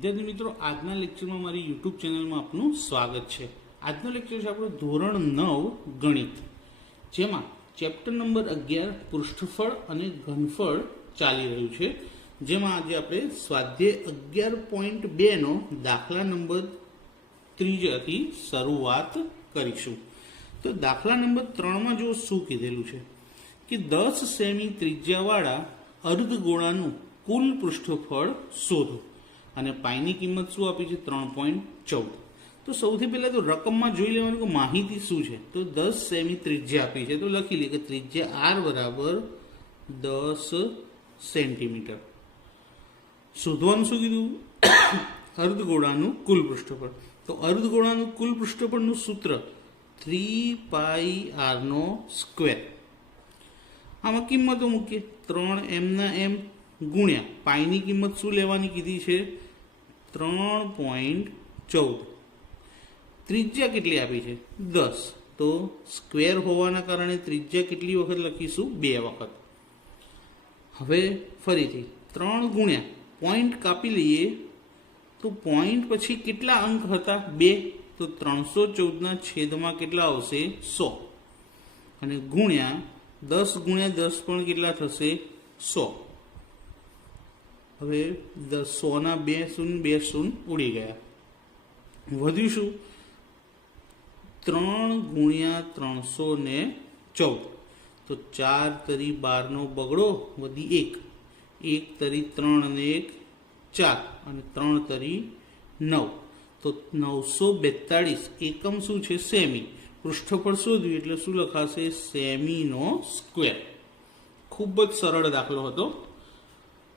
વિદ્યાર્થી મિત્રો, આજના લેક્ચરમાં મારી યુટ્યુબ ચેનલમાં આપનું સ્વાગત છે. આજનો લેક્ચર છે આપણો ધોરણ 9 ગણિત, જેમાં ચેપ્ટર નંબર 11 પૃષ્ઠફળ અને ઘનફળ ચાલી રહ્યું છે. જેમાં આજે આપણે સ્વાધ્યાય 11.2 નો દાખલા નંબર 3 થી શરૂઆત કરીશું. તો દાખલા નંબર 3માં જો શું કીધેલું છે કે 10 સેમી ત્રિજ્યાવાળા અર્ધગોળાનું કુલ પૃષ્ઠફળ શોધો અને પાઈની કિંમત શું આપી છે 3.14. તો સૌથી પહેલા તો રકમમાં જોઈ લેવાનું કે માહિતી શું છે. તો 10 સેમી ત્રિજ્યા આપી છે, તો લખી લે કે ત્રિજ્યા r બરાબર 10 સેન્ટીમીટર. શોધવાનું શું કીધું? અર્ધગોળાનું કુલ પૃષ્ઠફળ. તો અર્ધગોળાનું કુલ પૃષ્ઠફળનું સૂત્ર 3πr નો સ્ક્વેર. આમાં કિંમતો મૂકીએ. 3m ના m ગુણ્યા પાઈની કિંમત શું લેવાની કીધી છે 3.14. ત્રિજ્યા કેટલી આપી છે 10, તો સ્ક્વેર હોવાના કારણે ત્રિજ્યા કેટલી વખત લખીશું 2 વખત. હવે ફરીથી 3 ગુણ્યા પોઈન્ટ કાપી લઈએ, તો પોઈન્ટ પછી કેટલા અંક હતા 2, તો 314 ના છેદમાં કેટલા આવશે 100, અને ગુણ્યા 10 ગુણ્યા 10 પણ કેટલા થશે 100. હવે 100 ના 2 શૂન્ય 2 શૂન્ય ઉડી ગયા. વધ્યું શું 3 ગુણ્યા 314, તો 4 તરી 12 નો બગડો વધી 1 તરી 3 અને 1 4 અને 3 તરી 9, તો 942 એકમ શું છે સેમી. પૃષ્ઠફળ શોધ્યું એટલે શું લખાશે સેમીનો સ્ક્વેર. ખૂબ જ સરળ દાખલો હતો,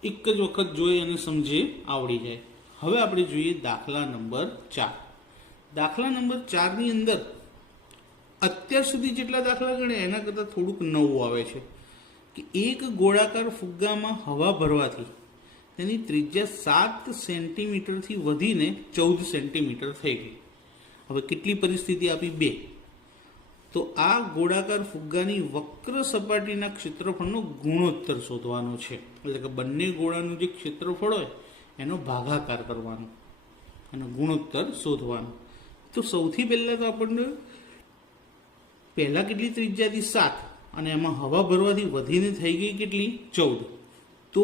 એક જ વખત જોઈ અને સમજે આવડી જાય. હવે આપણે જોઈએ દાખલા નંબર 4. દાખલા નંબર 4 ની અંદર અત્યાર સુધી જેટલા દાખલા ગણ્યા એના કરતાં થોડુંક નવું આવે છે કે એક ગોળાકાર ફુગ્ગામાં હવા ભરવાથી તેની ત્રિજ્યા 7 સેન્ટીમીટરથી વધીને 14 સેન્ટીમીટર થઈ ગઈ. હવે કેટલી પરિસ્થિતિ આપી 2. તો આ ગોળાકાર ફુગ્ગાની વક્ર સપાટીના ક્ષેત્રફળનો ગુણોત્તર શોધવાનો છે. એટલે કે બંને ગોળાનું જે ક્ષેત્રફળ હોય એનો ભાગાકાર કરવાનો અને ગુણોત્તર શોધવાનો. તો સૌથી પહેલાં તો આપણને પહેલાં કેટલી ત્રિજ્યા હતી 7, અને એમાં હવા ભરવાથી વધીને થઈ ગઈ કેટલી 14. તો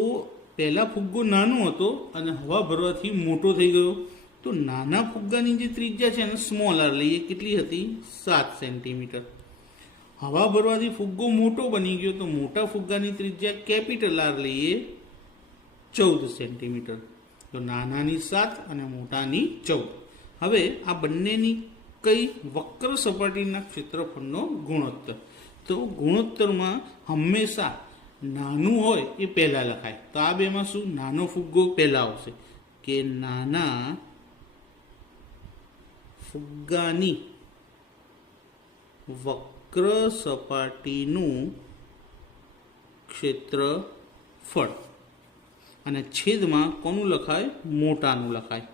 પહેલાં ફુગ્ગો નાનો હતો અને હવા ભરવાથી મોટો થઈ ગયો. તો નાના ફુગ્ગાની જે ત્રિજ્યા છે એને સ્મોલ આર લઈએ, કેટલી હતી 7 સેન્ટીમીટર. હવા ભરવાથી ફુગ્ગો મોટો બની ગયો, તો મોટા ફુગ્ગાની ત્રિજ્યા કેપિટલ આર લઈએ 14 સેન્ટીમીટર. તો નાનાની 7 અને મોટાની 14. હવે આ બંનેની કઈ વક્ર સપાટીના ક્ષેત્રફળનો ગુણોત્તર. તો ગુણોત્તરમાં હંમેશા નાનું હોય એ પહેલાં લખાય. તો આ બેમાં શું નાનો ફુગ્ગો પહેલાં આવશે કે નાના ફુગ્ગાની વક્ર સપાટીનું ક્ષેત્રફળ, અને છેદમાં કોનું લખાય મોટાનું લખાય.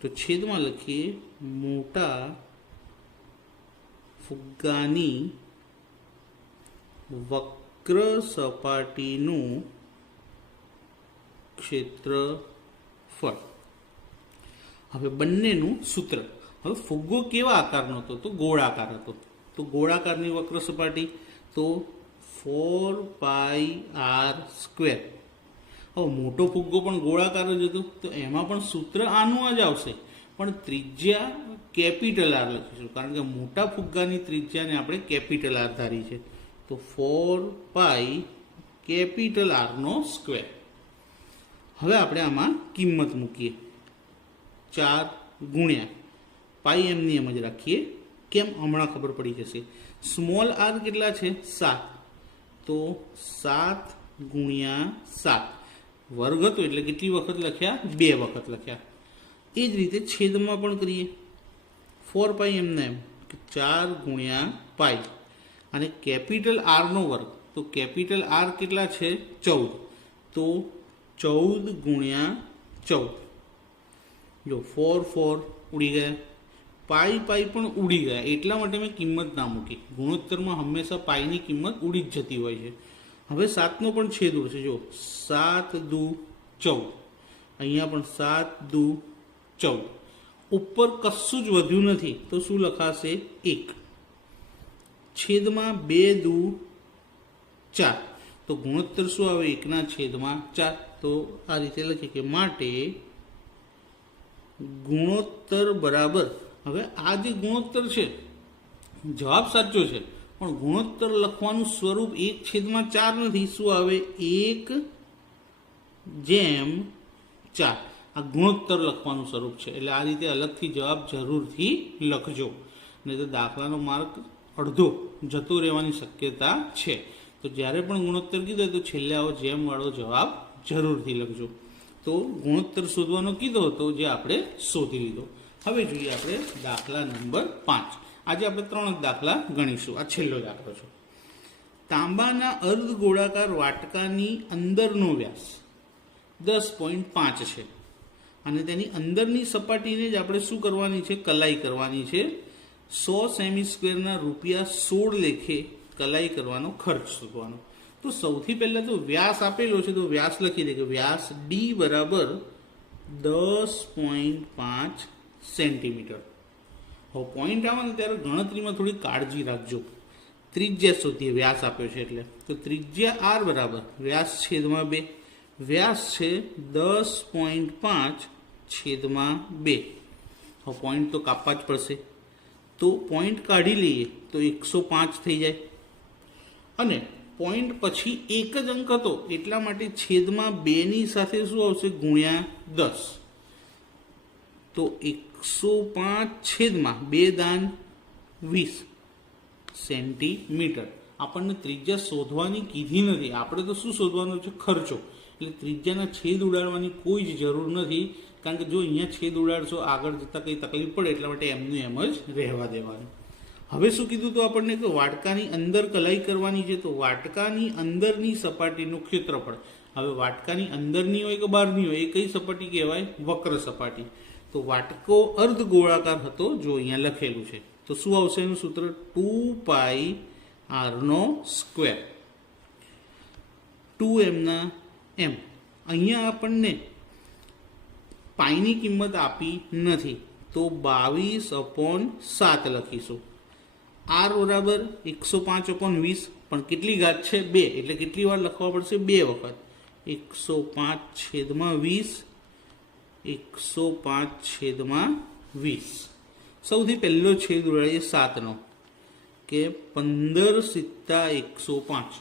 તો છેદમાં લખીએ મોટા ફુગ્ગાની વક્ર સપાટીનું ક્ષેત્રફળ. હવે બંનેનું સૂત્ર. હવે ફુગ્ગો કેવા આકારનો હતો? તો ગોળાકાર હતો. તો ગોળાકારની વક્ર સપાટી તો 4πr સ્ક્વેર. હવે મોટો ફુગ્ગો પણ ગોળાકાર જ હતો, તો એમાં પણ સૂત્ર આનું જ આવશે, પણ ત્રિજ્યા કેપિટલ આર લખીશું, કારણ કે મોટા ફુગ્ગાની ત્રિજ્યાને આપણે કેપિટલ આર ધારી છે. તો 4π કેપિટલ આર નો સ્ક્વેર. હવે આપણે આમાં કિંમત મૂકીએ. 4 ગુણ્યા પાઈ એમની એમ જ રાખીએ. કેમ હમણાં ખબર પડી જશે. સ્મોલ આર કેટલા છે 7, તો 7 ગુણ્યા 7 વર્ગ હતો એટલે કેટલી વખત લખ્યા 2 વખત લખ્યા. એ જ રીતે છેદમાં પણ કરીએ. 4π એમને એમ 4 ગુણ્યા પાઈ, અને કેપિટલ આર નો વર્ગ. તો કેપિટલ આર કેટલા છે 14, તો 14 ગુણ્યા 14. જો 4 ઉડી ગયા, પાઈ પણ ઉડી ગયા. એટલા માટે મેં કિંમત ના મૂકી. ગુણોત્તરમાં હંમેશા પાઈની કિંમત ઉડી જ જતી હોય છે. હવે 7નો પણ છેદ ઉડશે. જો 7 દુ 14, અહીંયા પણ 7 દુ 14. ઉપર કશું જ વધ્યું નથી તો શું લખાશે? 1 છેદમાં 2 દુ 4. તો ગુણોત્તર શું આવે? 1/4. તો આ રીતે લખીએ કે માટે ગુણોત્તર બરાબર, હવે આ જે ગુણોત્તર છે જવાબ સાચો છે પણ ગુણોત્તર લખવાનું સ્વરૂપ 1/4 નથી. શું આવે? 1/4. આ ગુણોત્તર લખવાનું સ્વરૂપ છે એટલે આ રીતે અલગથી જવાબ જરૂરથી લખજો, નહીં તો દાખલાનો માર્ક અડધો જતો રહેવાની શક્યતા છે. તો જ્યારે પણ ગુણોત્તર કીધો તો છેલ્લે આવો જેમ વાળો જવાબ જરૂરથી લખજો. તો ગુણોત્તર શોધવાનો કીધો હતો જે આપણે શોધી લીધો. હવે જોઈએ આપણે દાખલા નંબર 5. આજે આપણે 3 જ દાખલા ગણીશું. આ છેલ્લો દાખલો છે. તાંબાના અર્ધ ગોળાકાર વાટકાની અંદરનો વ્યાસ 10.5 છે અને તેની અંદરની સપાટીને જ આપણે શું કરવાની છે? કલાઈ કરવાની છે. 100 સેમી સ્ક્વેરના ₹16 લેખે કલાઈ કરવાનો ખર્ચ શોધવાનો. તો સૌથી પહેલાં તો વ્યાસ આપેલો છે તો વ્યાસ લખી દે કે વ્યાસ ડી બરાબર 10.5 સેન્ટીમીટર. હવે પોઈન્ટ આવે ને ત્યારે ગણતરીમાં થોડી કાળજી રાખજો. ત્રિજ્યા શોધીએ, વ્યાસ આપ્યો છે એટલે. તો ત્રિજ્યા આર બરાબર વ્યાસ છેદમાં 2. વ્યાસ છે 10.5 છેદમાં 2. હવે પોઈન્ટ તો કાપવા જ પડશે તો પોઈન્ટ કાઢી લઈએ તો 105 થઈ જાય અને પોઈન્ટ પછી એક જ અંક હતો એટલા માટે છેદમાં 2ની સાથે શું આવશે? ગુણ્યા 10. તો 105 છેદમાં 2 સેન્ટીમીટર. આપણને ત્રિજ્યા શોધવાની કીધી નથી, આપણે તો શું શોધવાનું છે? ખર્ચો. એટલે ત્રિજ્યાના છેદ ઉડાડવાની કોઈ જ જરૂર નથી, કારણ કે જો અહીંયા છેદ ઉડાડશો આગળ જતાં કંઈ તકલીફ પડે એટલા માટે એમનું એમ જ રહેવા દેવાનું. હવે શું કીધું તો આપણને કે વાટકાની અંદર કલાઈ કરવાની છે. તો વાટકાની અંદરની સપાટીનું ક્ષેત્રફળ. હવે વાટકાની અંદરની હોય કે બહારની હોય એ કઈ સપાટી કહેવાય? વક્ર સપાટી. તો વાટકો અર્ધ ગોળાકાર હતો, જો અહીંયા લખેલું છે. તો શું આવશે એનું સૂત્ર? 2πr². 2m. અહીંયા આપણને પાઈની કિંમત આપી નથી તો 22/7 લખીશું. આર બરાબર 105/20, પણ કેટલી ઘાત છે? 2, એટલે કેટલી વાર લખવા પડશે? 2 વખત. 105/20. 105/20. સૌથી પહેલો છેદ ઉડાડીએ 7નો કે 15 × 105.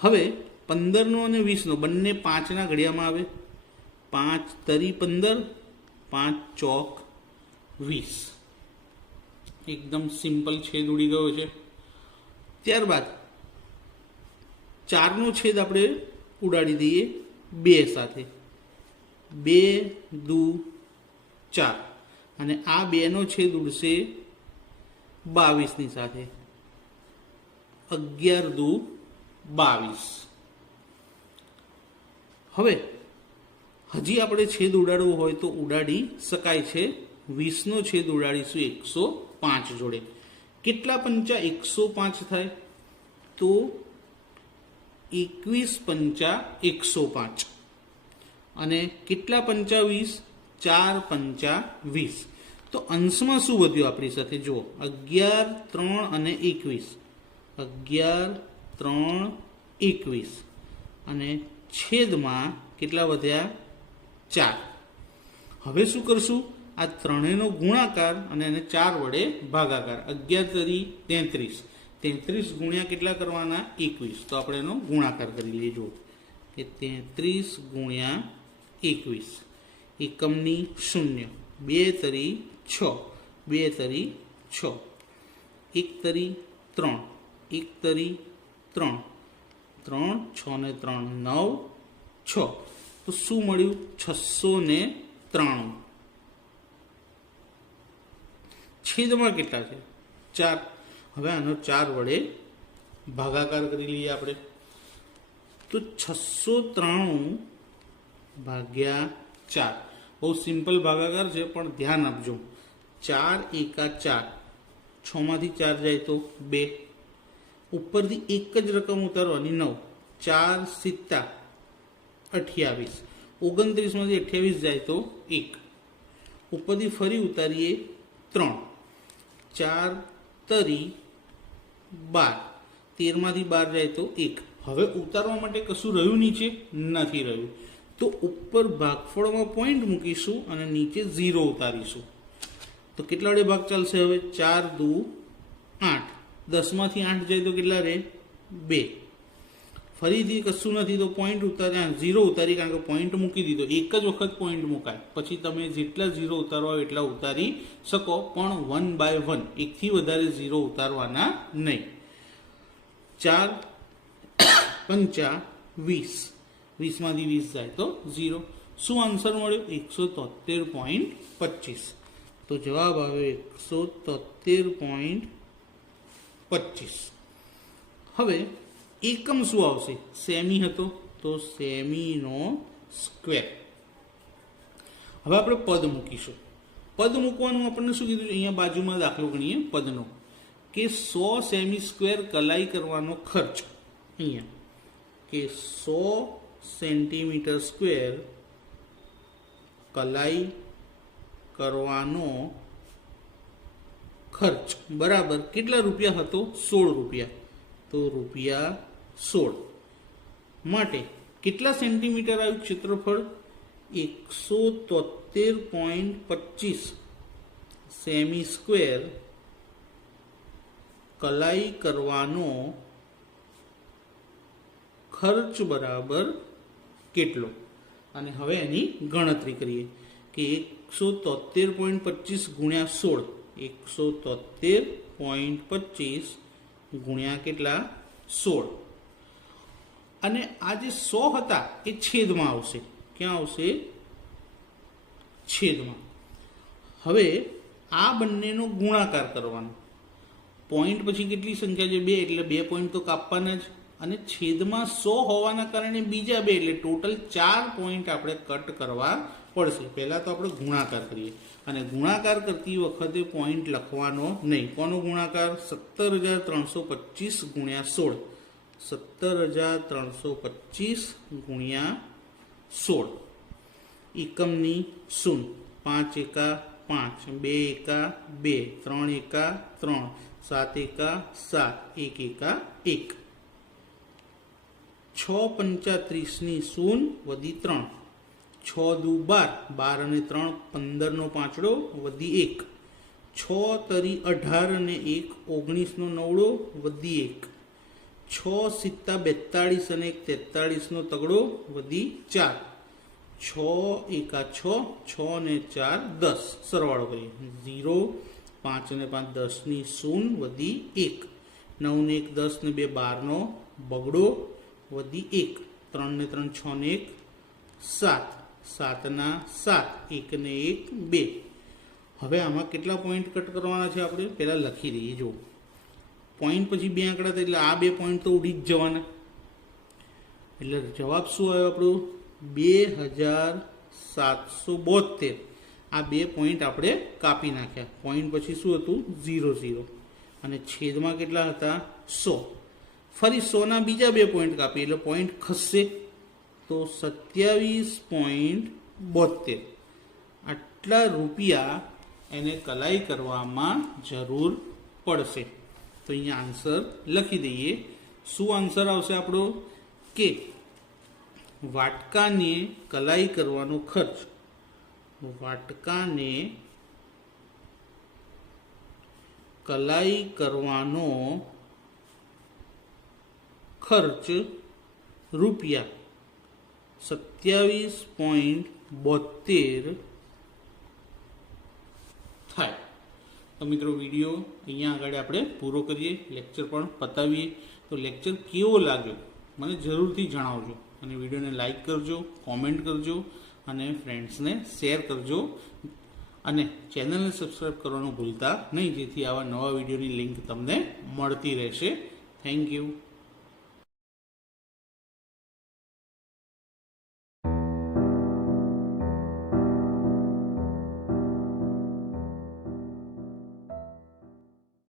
હવે 15નો અને 20નો બંને 5ના ઘડિયામાં આવે. 5 તરી 15, 5 ચોક 20. એકદમ સિમ્પલ છેદ ઉડી ગયો છે. ત્યારબાદ 4નો છેદ આપણે ઉડાડી દઈએ 2 સાથે. 2 દુ 4 અને આ 2નો છેદ ઉડશે 22ની સાથે. 11 દુ 22. હવે હજી આપણે છેદ ઉડાડવો હોય તો ઉડાડી શકાય છે. 20નો છેદ ઉડાડીશું 105 જોડે. કેટલા પંચા 105 થાય? તો 21 × 105. અને કેટલા પંચા 20? 4 × 20. તો અંશમાં શું વધ્યું આપણી સાથે? જુઓ, 11, 3 અને 21. 11, 3, 21 અને છેદમાં કેટલા વધ્યા? 4. હવે શું કરશું? આ ત્રણેયનો ગુણાકાર અને એને 4 વડે ભાગાકાર. 11 તરી 33. 33 ગુણ્યા કેટલા કરવાના? 21. તો આપણે એનો ગુણાકાર કરી લઈએ. જુઓ કે 33 ગુણ્યા 21. એકમની 0. 2 તરી 6. 2 તરી 6. 1 તરી 3. 1 તરી 3. 3, 6 ને 3 9, 6. તો શું મળ્યું? 693. છેદમાં કેટલા છે? 4. હવે આનો 4 વડે ભાગાકાર કરી લઈએ આપણે. તો 693 ભાગ્યા 4. બહુ સિમ્પલ ભાગાકાર છે પણ ધ્યાન આપજો. 4 એકા 4. 6 માંથી 4 જાય તો 2. ઉપરથી એક જ રકમ ઉતારવાની 9. 4 × 7 = 28. 29 માંથી 28 જાય તો 1, ઉપરથી ફરી ઉતારીએ 3, 4 તરી 12, 13 માંથી 12 જાય તો 1. હવે ઉતારવા માટે કશું રહ્યું નીચે નથી રહ્યું, તો ઉપર ભાગફળમાં પોઈન્ટ મૂકીશું અને નીચે 0 ઉતારીશું. તો કેટલા વડે ભાગ ચાલશે? હવે 4 દુ 8, 10 માંથી 8 જાય તો કેટલા રહે? 2. ફરીથી કશું નથી તો પોઈન્ટ ઉતાર્યા, 0 ઉતારી, કારણ કે પોઈન્ટ મૂકી દીધો. એક જ વખત પોઈન્ટ મુકાય, પછી તમે જેટલા 0 ઉતારવા હોય એટલા ઉતારી શકો, પણ 1 by 1, એકથી વધારે 0 ઉતારવાના નહીં. 4 પંચા 20, 20 માંથી 20 જાય તો 0. શું આન્સર મળ્યો? 173.25. તો જવાબ આવ્યો 173.25. હવે એકમ શું આવશે? સેમી હતો તો સેમીનો સ્ક્વેર. હવે આપણે પદ મૂકીશું. પદ મૂકવાનું આપણને શું કીધું? અહીંયા બાજુમાં દાખલો ગણીએ પદનો, કે 100 સેમી સ્ક્વેર કલાઈ કરવાનો ખર્ચ. અહીંયા કે 100 સેન્ટીમીટર સ્ક્વેર કલાઈ કરવાનો ખર્ચ બરાબર કેટલા રૂપિયા હતો? 16 રૂપિયા. તો રૂપિયા 16 માટે કેટલા સેન્ટીમીટર આવ્યું ક્ષેત્રફળ? 173.25 સેમી સ્ક્વેર કલાઈ કરવાનો ખર્ચ બરાબર કેટલો? અને હવે એની ગણતરી કરીએ કે 173.25 ગુણ્યા 16, 173.25 ગુણ્યા કેટલા? 16. અને આ જે 100 હતા એ છેદમાં આવશે. ક્યાં આવશે? છેદમાં. હવે આ બંનેનો ગુણાકાર કરવાનો. પોઈન્ટ પછી કેટલી સંખ્યા છે? 2, એટલે 2 પોઈન્ટ તો કાપવાના જ. અને છેદમાં 100 હોવાના કારણે બીજા 2, એટલે ટોટલ 4 પોઈન્ટ આપણે કટ કરવા પડશે. પહેલાં તો આપણે ગુણાકાર કરીએ, અને ગુણાકાર કરતી વખતે પોઈન્ટ લખવાનો નહીં. કોનો ગુણાકાર? 17,325 ગુણ્યા 16, 17,325 ગુણ્યા 16. એકમની શૂન્ય, 5 એકા 5, 2 એકા 2, 3 એકા 3, 7 એકા 7, 1 એકા 1. 6 પંચા 30 ની શૂન્ય વધી 3, 6 દુ 12, 12 અને 3 15 નો પાંચડો વધી 1, 6 તરી 18 અને 1 19 નો નવડો વધી 1, 6 સિત્તા 42 અને 1 43 નો તગડો વધી 4, 6 એકા 6, 6 અને 4 10. સરવાળો કરીએ. 0, 5 અને 5 10 ની શૂન્ય વધી 1, 9 ને 1 10 ને 2 12 નો બગડો વધી 1, 3 ને 3 6 ને 1 7, 7 ના 7, 1 ને 1 2. હવે આમાં કેટલા પોઈન્ટ કટ કરવાના છે આપણે પહેલાં લખી દઈએ. જો પોઈન્ટ પછી 2 આંકડા થાય, એટલે આ 2 પોઈન્ટ તો ઉડી જ જવાના. એટલે જવાબ શું આવ્યો આપણો? 2772. આ 2 પોઈન્ટ આપણે કાપી નાખ્યા. પોઈન્ટ પછી શું હતું? 0 0. અને છેદમાં કેટલા હતા? 100. ફરી 100ના બીજા 2 પોઈન્ટ કાપીએ એટલે પોઈન્ટ ખસશે, તો 27.72. આટલા રૂપિયા એને કલાઈ કરવામાં જરૂર પડશે. તો અહીંયા આન્સર લખી દઈએ. શું આન્સર આવશે આપણો? કે વાટકાને કલાઈ કરવાનો ખર્ચ, વાટકાને કલાઈ કરવાનો ખર્ચ રૂપિયા 27.72 થાય. તો મિત્રો વિડીયો અહીંયા આગળ આપણે પૂરો કરીએ, લેક્ચર પણ પતાવીએ. તો લેક્ચર કેવો લાગ્યો મને જરૂરથી જણાવજો, અને વિડીયોને લાઈક કરજો, કોમેન્ટ કરજો, અને ફ્રેન્ડ્સને શેર કરજો, અને ચેનલને સબસ્ક્રાઈબ કરવાનું ભૂલતા નહીં, જેથી આવા નવા વિડીયોની લિંક તમને મળતી રહેશે. Thank you.